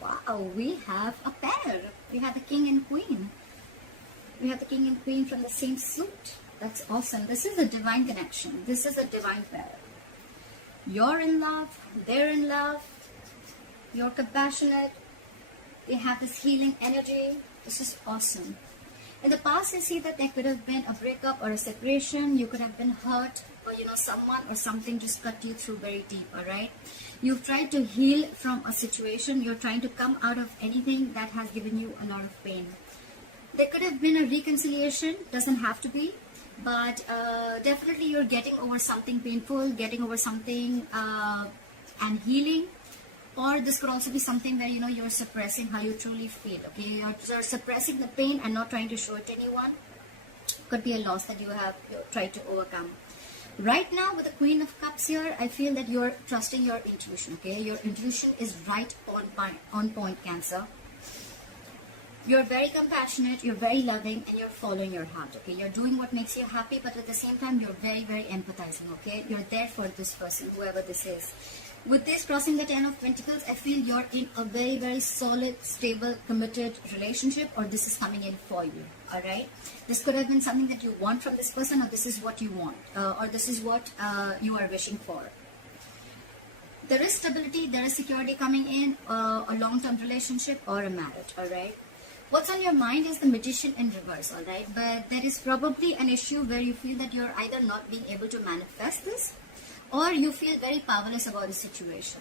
Wow, we have a pair. We have the king and queen. We have the king and queen from the same suit. That's awesome. This is a divine connection. This is a divine pair. You're in love. They're in love. You're compassionate. They have this healing energy. This is awesome. In the past, I see that there could have been a breakup or a separation. You could have been hurt, or someone or something just cut you through very deep. All right, you've tried to heal from a situation. You're trying to come out of anything that has given you a lot of pain. There could have been a reconciliation. Doesn't have to be, but definitely you're getting over something painful, getting over something and healing. Or this could also be something where you're suppressing how you truly feel. Okay, you're suppressing the pain and not trying to show it to anyone. Could be a loss that you have tried to overcome. Right now with the Queen of Cups here, I feel that you're trusting your intuition. Okay, your intuition is right on point, Cancer. You're very compassionate, you're very loving, and you're following your heart. Okay, you're doing what makes you happy, but at the same time you're very, very empathizing. Okay, you're there for this person, whoever this is. With this crossing the 10 of Pentacles, I feel you're in a very, very solid, stable, committed relationship, or this is coming in for you. All right, this could have been something that you want from this person, or this is what you want, or this is what you are wishing for. There is stability, there is security coming in, a long-term relationship or a marriage. All right, what's on your mind is the Magician in reverse. All right, but there is probably an issue where you feel that you're either not being able to manifest this, or you feel very powerless about a situation.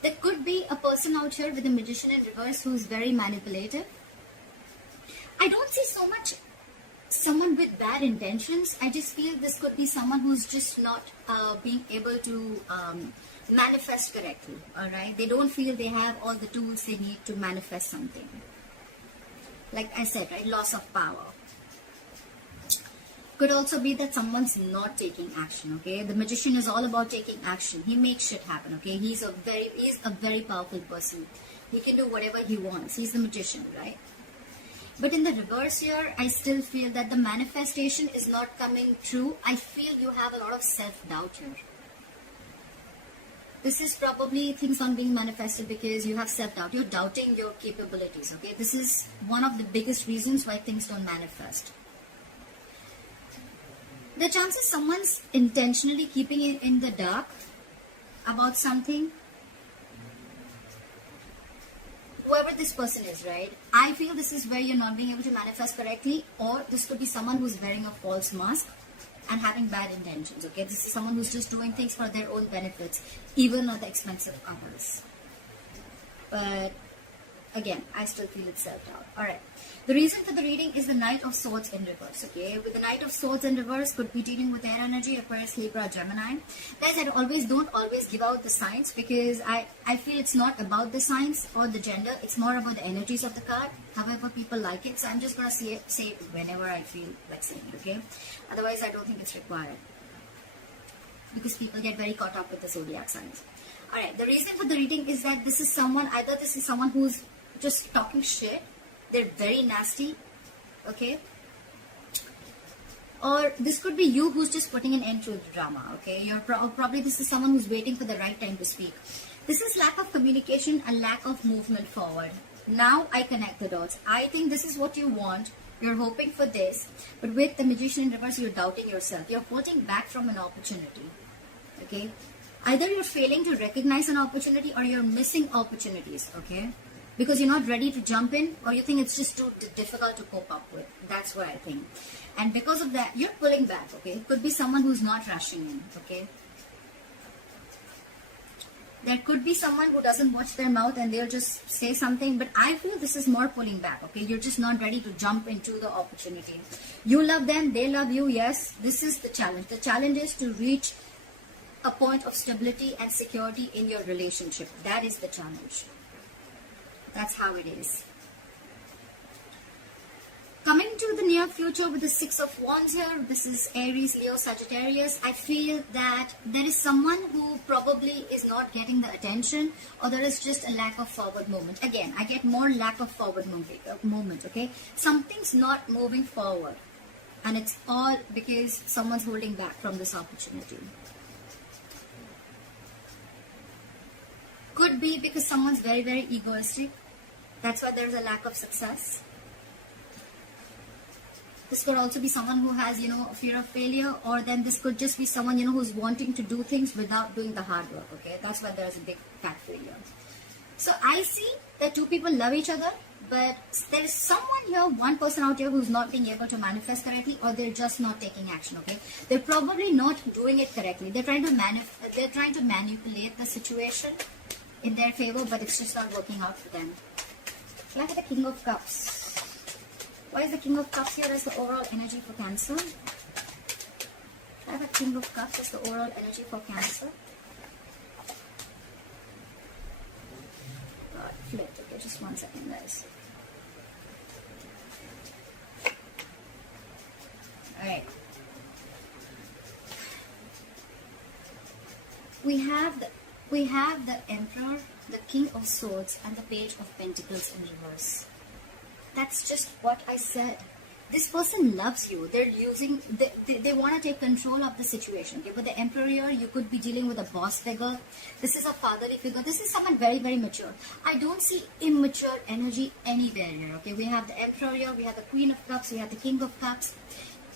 There could be a person out here with a Magician in reverse who's very manipulative. I don't see so much someone with bad intentions. I just feel this could be someone who's just not being able to manifest correctly. All right, they don't feel they have all the tools they need to manifest something. Like I said, right, loss of power. Could also be that someone's not taking action. Okay, the Magician is all about taking action. He makes shit happen. Okay, he's a very powerful person. He can do whatever he wants. He's the Magician, right? But in the reverse here, I still feel that the manifestation is not coming true. I feel you have a lot of self-doubt here. This is probably things aren't being manifested because you have self-doubt. You're doubting your capabilities. Okay, this is one of the biggest reasons why things don't manifest. The chances someone's intentionally keeping it in the dark about something, whoever this person is, right? I feel this is where you're not being able to manifest correctly, or this could be someone who's wearing a false mask and having bad intentions. Okay, this is someone who's just doing things for their own benefits, even at the expense of others. But again, I still feel it's self-doubt. Alright. The reason for the reading is the Knight of Swords in reverse. Okay. With the Knight of Swords in reverse, could be dealing with air energy, Aquarius, Libra, Gemini. Guys, I don't always give out the signs because I feel it's not about the signs or the gender. It's more about the energies of the card. However people like it. So I'm just going to say it whenever I feel like saying it. Okay. Otherwise, I don't think it's required. Because people get very caught up with the zodiac signs. Alright. The reason for the reading is that this is someone who's just talking shit. They're very nasty, okay? Or this could be you who's just putting an end to the drama, okay? Probably this is someone who's waiting for the right time to speak. This is lack of communication and lack of movement forward. Now I connect the dots. I think this is what you want. You're hoping for this, but with the Magician in reverse, you're doubting yourself. You're holding back from an opportunity, okay? Either you're failing to recognize an opportunity or you're missing opportunities, okay? Because you're not ready to jump in, or you think it's just too difficult to cope up with. That's what I think. And because of that, you're pulling back, okay? It could be someone who's not rushing in, okay? There could be someone who doesn't watch their mouth and they'll just say something, but I feel this is more pulling back, okay? You're just not ready to jump into the opportunity. You love them, they love you, yes. This is the challenge. The challenge is to reach a point of stability and security in your relationship. That is the challenge. That's how it is. Coming to the near future with the Six of Wands here, this is Aries, Leo, Sagittarius. I feel that there is someone who probably is not getting the attention, or there is just a lack of forward movement. Again, I get more lack of forward movement, okay? Something's not moving forward, and it's all because someone's holding back from this opportunity. Could be because someone's very, very egoistic. That's why there's a lack of success. This could also be someone who has, you know, a fear of failure, or then this could just be someone, you know, who's wanting to do things without doing the hard work, okay? That's why there's a big fat failure. So I see that two people love each other, but there is someone here, one person out here who's not being able to manifest correctly, or they're just not taking action, okay? They're probably not doing it correctly. They're trying to manipulate the situation in their favor, but it's just not working out for them. Look at the King of Cups. Why is the King of Cups here as the overall energy for Cancer? I have a King of Cups as the overall energy for Cancer. Flipped. Okay, just 1 second, guys. Alright. We have the Emperor, the King of Swords, and the Page of Pentacles in reverse. That's just what I said. This person loves you. They're using, they want to take control of the situation. Okay? With the Emperor here, you could be dealing with a boss figure. This is a fatherly figure. This is someone very, very mature. I don't see immature energy anywhere here. Okay, we have the Emperor here, we have the Queen of Cups, we have the King of Cups.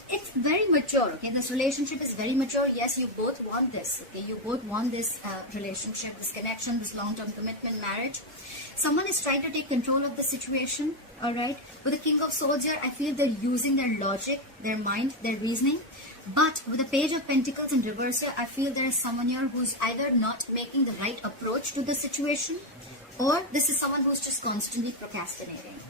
It's very mature. Okay, this relationship is very mature. Yes, you both want this. Okay, you both want this relationship, this connection, this long-term commitment, marriage. Someone is trying to take control of the situation. All right, with the King of Swords here, I feel they're using their logic, their mind, their reasoning. But with the Page of Pentacles in reverse here, I feel there is someone here who's either not making the right approach to the situation, or this is someone who's just constantly procrastinating.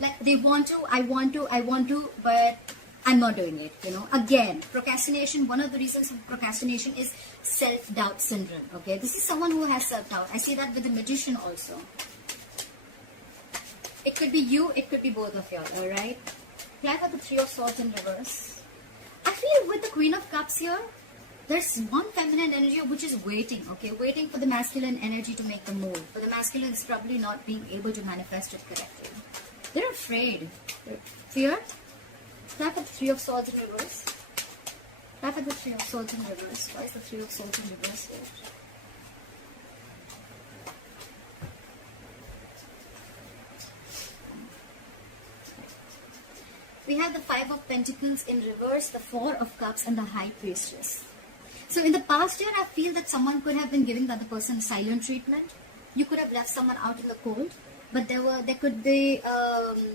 Like they want to, I want to, but I'm not doing it, you know. Again, procrastination, one of the reasons for procrastination is self-doubt syndrome, okay. This is someone who has self-doubt. I see that with the Magician also. It could be you, it could be both of you, alright. Like with the Three of Swords in reverse. I feel with the Queen of Cups here, there's one feminine energy which is waiting, okay, waiting for the masculine energy to make the move. But the masculine is probably not being able to manifest it correctly. They're afraid. Fear. Like with the Three of Swords in reverse. Like with the Three of Swords in reverse. Why is the Three of Swords in reverse here? We have the Five of Pentacles in reverse, the Four of Cups, and the High Priestess. So in the past year, I feel that someone could have been giving the other person silent treatment. You could have left someone out in the cold, but there could be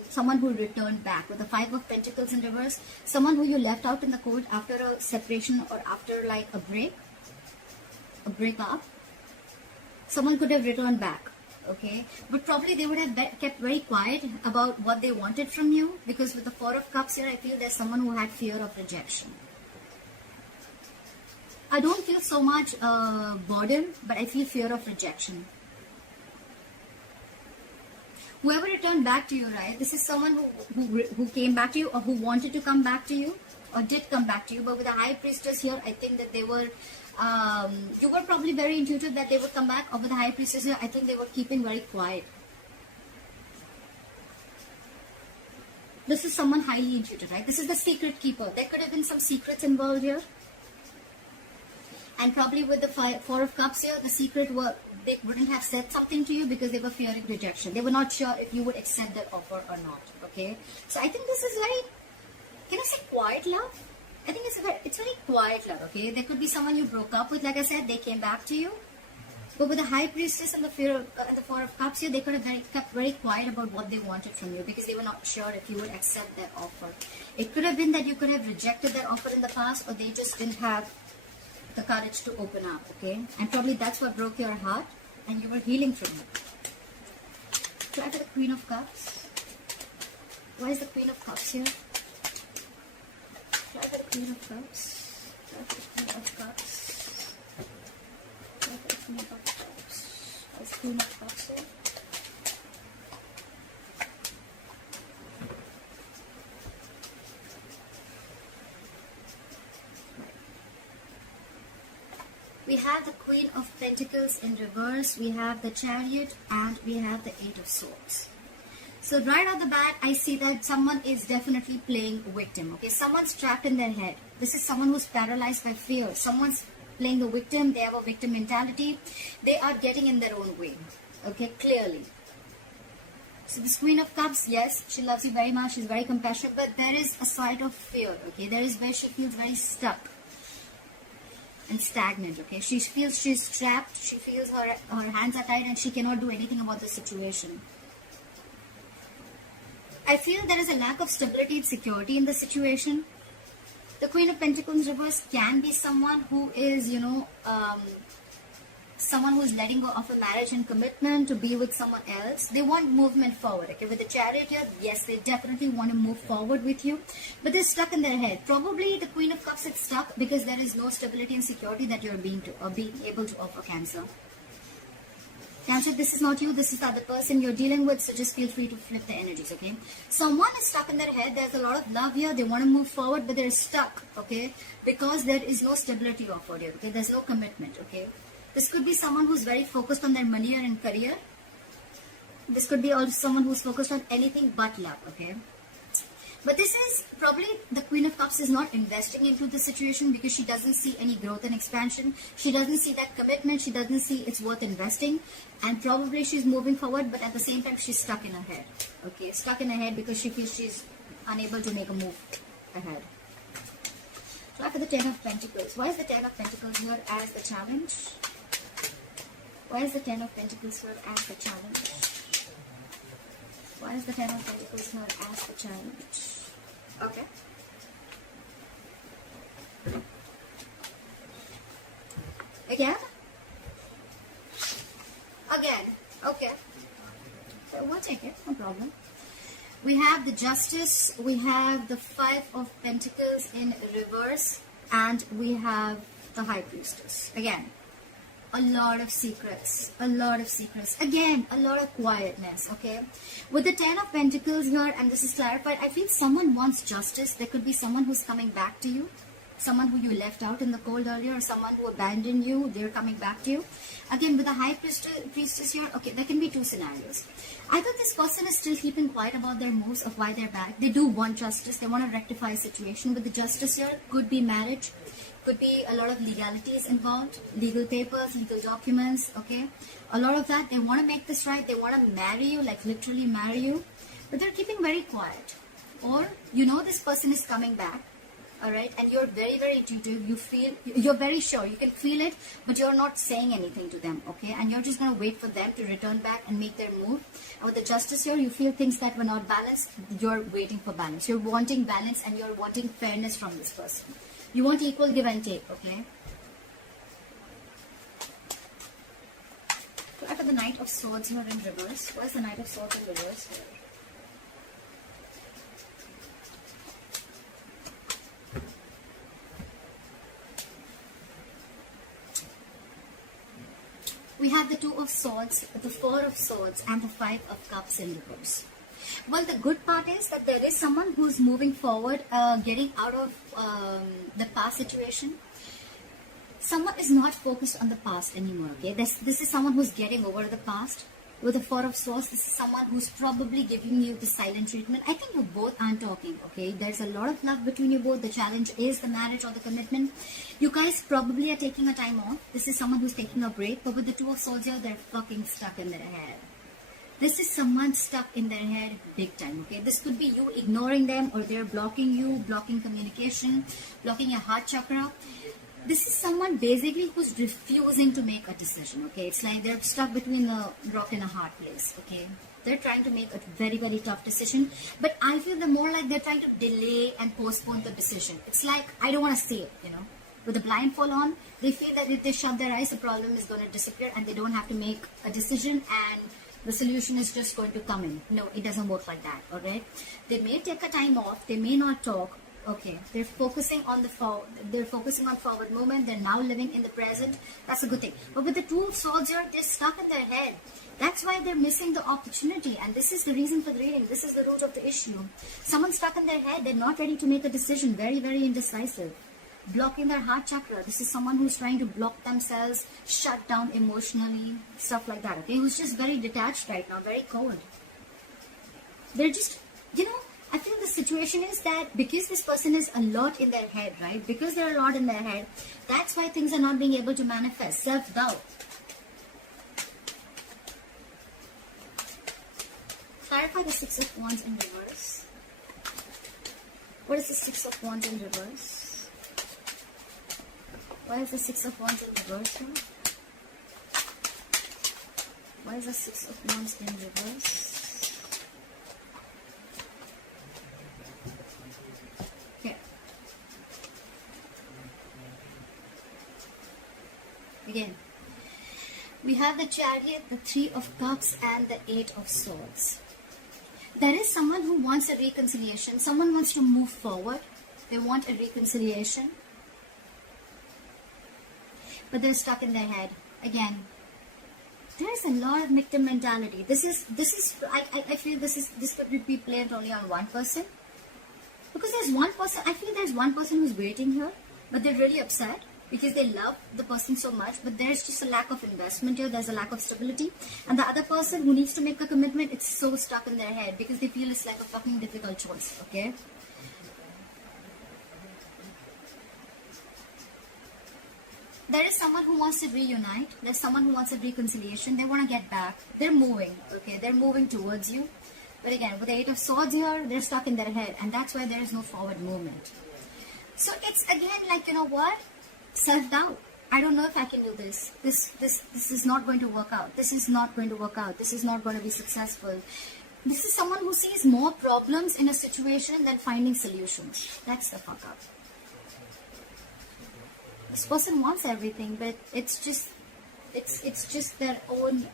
someone who returned back. With the Five of Pentacles in reverse, someone who you left out in the cold after a separation or after like a breakup, someone could have returned back. Okay, but probably they would have kept very quiet about what they wanted from you, because with the Four of Cups here, I feel there's someone who had fear of rejection. I don't feel so much boredom, but I feel fear of rejection. Whoever returned back to you, right, this is someone who came back to you, or who wanted to come back to you, or did come back to you. But with the High Priestess here, I think that they were... you were probably very intuitive that they would come back. Or with the High Priestess here, I think they were keeping very quiet. This is someone highly intuitive, right? This is the secret keeper. There could have been some secrets involved here. And probably with the Four of Cups here, the secret were, they wouldn't have said something to you because they were fearing rejection. They were not sure if you would accept their offer or not. Okay? So I think this is very, can I say quiet love? I think it's very quiet love, okay? There could be someone you broke up with, like I said, they came back to you. But with the High Priestess and the Four of Cups here, they could have kept very quiet about what they wanted from you, because they were not sure if you would accept their offer. It could have been that you could have rejected their offer in the past, or they just didn't have the courage to open up, okay? And probably that's what broke your heart, and you were healing from it. Try for the Queen of Cups. Why is the Queen of Cups here? Try for the Queen of Cups. Try for the Queen of Cups. Try for the Queen of Cups. Why is the Queen of Cups here? We have the Queen of Pentacles in reverse, we have the Chariot, and we have the Eight of Swords. So right off the bat, I see that someone is definitely playing victim. Okay, someone's trapped in their head. This is someone who's paralyzed by fear. Someone's playing the victim. They have a victim mentality. They are getting in their own way. Okay, clearly. So this Queen of Cups, yes, she loves you very much. She's very compassionate, but there is a side of fear. Okay, there is where she feels very stuck and stagnant. Okay, she feels she's trapped. She feels her hands are tied and she cannot do anything about the situation. I feel there is a lack of stability and security in the situation. The Queen of Pentacles reverse can be someone who is, someone who's letting go of a marriage and commitment to be with someone else. They want movement forward. Okay, with the Chariot here, yes, they definitely want to move forward with you, but they're stuck in their head. Probably the Queen of Cups is stuck because there is no stability and security that you're being able to offer, Cancer. Cancer, this is not you, this is the other person you're dealing with, so just feel free to flip the energies, okay? Someone is stuck in their head. There's a lot of love here. They want to move forward, but they're stuck, okay? Because there is no stability offered here, okay? There's no commitment, okay? This could be someone who's very focused on their money and career. This could be also someone who's focused on anything but love, okay? But this is probably the Queen of Cups is not investing into the situation because she doesn't see any growth and expansion. She doesn't see that commitment. She doesn't see it's worth investing. And probably she's moving forward, but at the same time, she's stuck in her head. Okay, stuck in her head because she feels she's unable to make a move ahead. So after the Ten of Pentacles, why is the Ten of Pentacles here as the challenge? Why is the Ten of Pentacles here as the challenge? Why is the Ten of Pentacles here as the challenge? Okay. Again? Again. Okay. So we'll take it. No problem. We have the Justice. We have the Five of Pentacles in reverse. And we have the High Priestess. Again. A lot of secrets, again, a lot of quietness, okay? With the Ten of Pentacles here, and this is clarified, I feel someone wants justice. There could be someone who's coming back to you, someone who you left out in the cold earlier, or someone who abandoned you, they're coming back to you. Again, with the High Priestess here, okay, there can be two scenarios. Either this person is still keeping quiet about their moves of why they're back. They do want justice. They want to rectify a situation. With the Justice here, could be marriage. Could be a lot of legalities involved, legal papers, legal documents, okay? A lot of that, they want to make this right, they want to marry you, like literally marry you, but they're keeping very quiet. Or, this person is coming back, alright, and you're very, very intuitive, you're very sure, you can feel it, but you're not saying anything to them, okay? And you're just going to wait for them to return back and make their move. And with the Justice here, you feel things that were not balanced, you're waiting for balance. You're wanting balance and you're wanting fairness from this person. You want equal give and take, okay? So after the Knight of Swords here in reverse, why is the Knight of Swords in reverse here? We have the Two of Swords, the Four of Swords, and the Five of Cups in reverse. Well, the good part is that there is someone who's moving forward, getting out of the past situation. Someone is not focused on the past anymore, okay? This is someone who's getting over the past. With the Four of Swords, this is someone who's probably giving you the silent treatment. I think you both aren't talking, okay? There's a lot of love between you both. The challenge is the marriage or the commitment. You guys probably are taking a time off. This is someone who's taking a break. But with the Two of Swords here, they're fucking stuck in their head. This is someone stuck in their head big time, okay? This could be you ignoring them, or they're blocking you, blocking communication, blocking your heart chakra. This is someone basically who's refusing to make a decision, okay? It's like they're stuck between a rock and a hard place, okay? They're trying to make a very, very tough decision, but I feel they're more like they're trying to delay and postpone the decision. It's like, I don't want to see it, With the blindfold on, they feel that if they shut their eyes, the problem is going to disappear and they don't have to make a decision and the solution is just going to come in. No, it doesn't work like that, alright? They may take a time off, they may not talk, okay? They're focusing on forward movement, they're now living in the present. That's a good thing. But with the Two of Swords here, they're stuck in their head. That's why they're missing the opportunity, and this is the reason for the reading. This is the root of the issue. Someone stuck in their head, they're not ready to make a decision, very, very indecisive. Blocking their heart chakra. This is someone who's trying to block themselves, shut down emotionally, stuff like that, okay? Who's just very detached right now, very cold. They're just, I feel the situation is that because this person is a lot in their head, right? Because they're a lot in their head, that's why things are not being able to manifest. Self-doubt. Clarify the Six of Wands in reverse. What is the Six of Wands in reverse? Why is the Six of Wands in reverse here? Why is the Six of Wands in reverse? Okay. Again, we have the Chariot, the Three of Cups, and the Eight of Swords. There is someone who wants a reconciliation. Someone wants to move forward. They want a reconciliation. But they're stuck in their head. Again, there's a lot of victim mentality. I feel this could be played only on one person. Because there's one person, I feel there's one person who's waiting here, but they're really upset because they love the person so much, but there's just a lack of investment here, there's a lack of stability. And the other person who needs to make a commitment, it's so stuck in their head because they feel it's like a fucking difficult choice, okay? There is someone who wants to reunite. There's someone who wants a reconciliation. They want to get back. They're moving, okay? They're moving towards you. But again, with the Eight of Swords here, they're stuck in their head. And that's why there is no forward movement. So it's again like, you know what? Self-doubt. I don't know if I can do this. This is not going to work out. This is not going to work out. This is not going to be successful. This is someone who sees more problems in a situation than finding solutions. That's the fuck up. This person wants everything, but it's just their own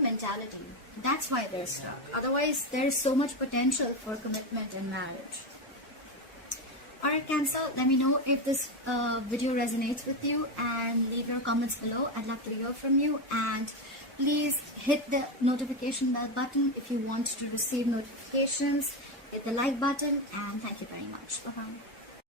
mentality. That's why they're stuck. Otherwise, there is so much potential for commitment and marriage. Alright, Cancer, let me know if this video resonates with you and leave your comments below. I'd love to hear from you, and please hit the notification bell button if you want to receive notifications. Hit the like button, and thank you very much. Bye-bye.